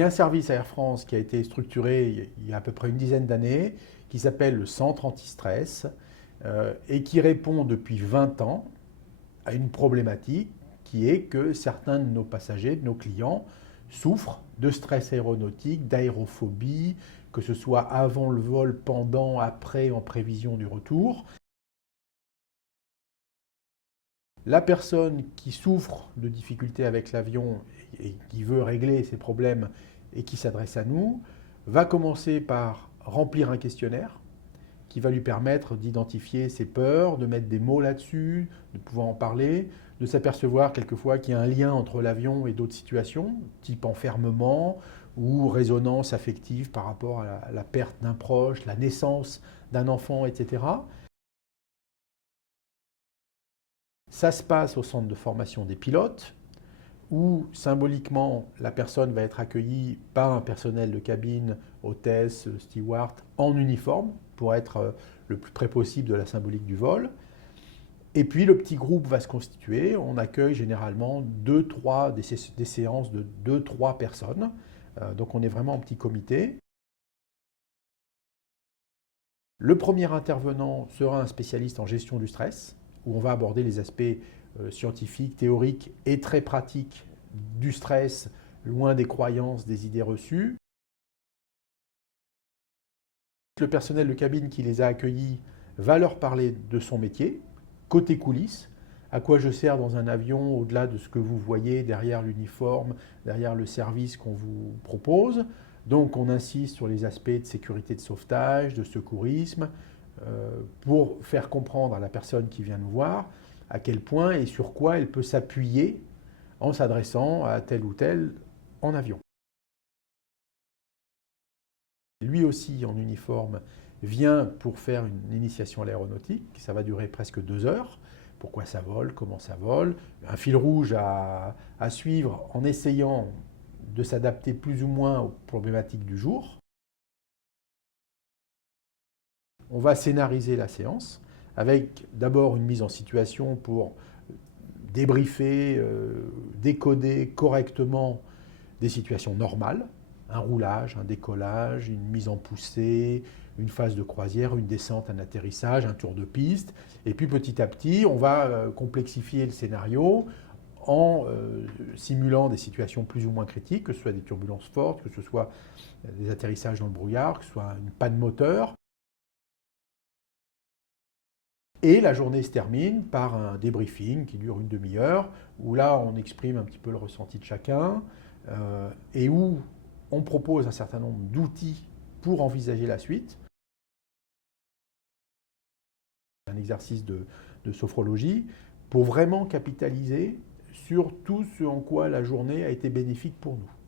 y a un service à Air France qui a été structuré il y a à peu près une dizaine d'années, qui s'appelle le Centre Anti-Stress, et qui répond depuis 20 ans à une problématique qui est que certains de nos passagers, de nos clients, souffrent de stress aéronautique, d'aérophobie, que ce soit avant le vol, pendant, après, en prévision du retour. La personne qui souffre de difficultés avec l'avion et qui veut régler ses problèmes et qui s'adresse à nous, va commencer par remplir un questionnaire qui va lui permettre d'identifier ses peurs, de mettre des mots là-dessus, de pouvoir en parler, de s'apercevoir quelquefois qu'il y a un lien entre l'avion et d'autres situations, type enfermement ou résonance affective par rapport à la perte d'un proche, la naissance d'un enfant, etc. Ça se passe au centre de formation des pilotes, où symboliquement la personne va être accueillie par un personnel de cabine, hôtesse, steward, en uniforme, pour être le plus près possible de la symbolique du vol. Et puis le petit groupe va se constituer, on accueille généralement des séances de 2-3 personnes, donc on est vraiment en petit comité. Le premier intervenant sera un spécialiste en gestion du stress, où on va aborder les aspects scientifiques, théoriques et très pratiques du stress, loin des croyances, des idées reçues. Le personnel de cabine qui les a accueillis va leur parler de son métier, côté coulisses, à quoi je sers dans un avion au-delà de ce que vous voyez derrière l'uniforme, derrière le service qu'on vous propose. Donc on insiste sur les aspects de sécurité de sauvetage, de secourisme, pour faire comprendre à la personne qui vient nous voir à quel point et sur quoi elle peut s'appuyer en s'adressant à tel ou tel en avion. Lui aussi, en uniforme, vient pour faire une initiation à l'aéronautique. Ça va durer presque 2 heures. Pourquoi ça vole, comment ça vole. Un fil rouge à suivre en essayant de s'adapter plus ou moins aux problématiques du jour. On va scénariser la séance avec d'abord une mise en situation pour débriefer, décoder correctement des situations normales, un roulage, un décollage, une mise en poussée, une phase de croisière, une descente, un atterrissage, un tour de piste. Et puis petit à petit, on va complexifier le scénario en simulant des situations plus ou moins critiques, que ce soit des turbulences fortes, que ce soit des atterrissages dans le brouillard, que ce soit une panne moteur. Et la journée se termine par un débriefing qui dure une demi-heure, où là on exprime un petit peu le ressenti de chacun, et où on propose un certain nombre d'outils pour envisager la suite. Un exercice de sophrologie pour vraiment capitaliser sur tout ce en quoi la journée a été bénéfique pour nous.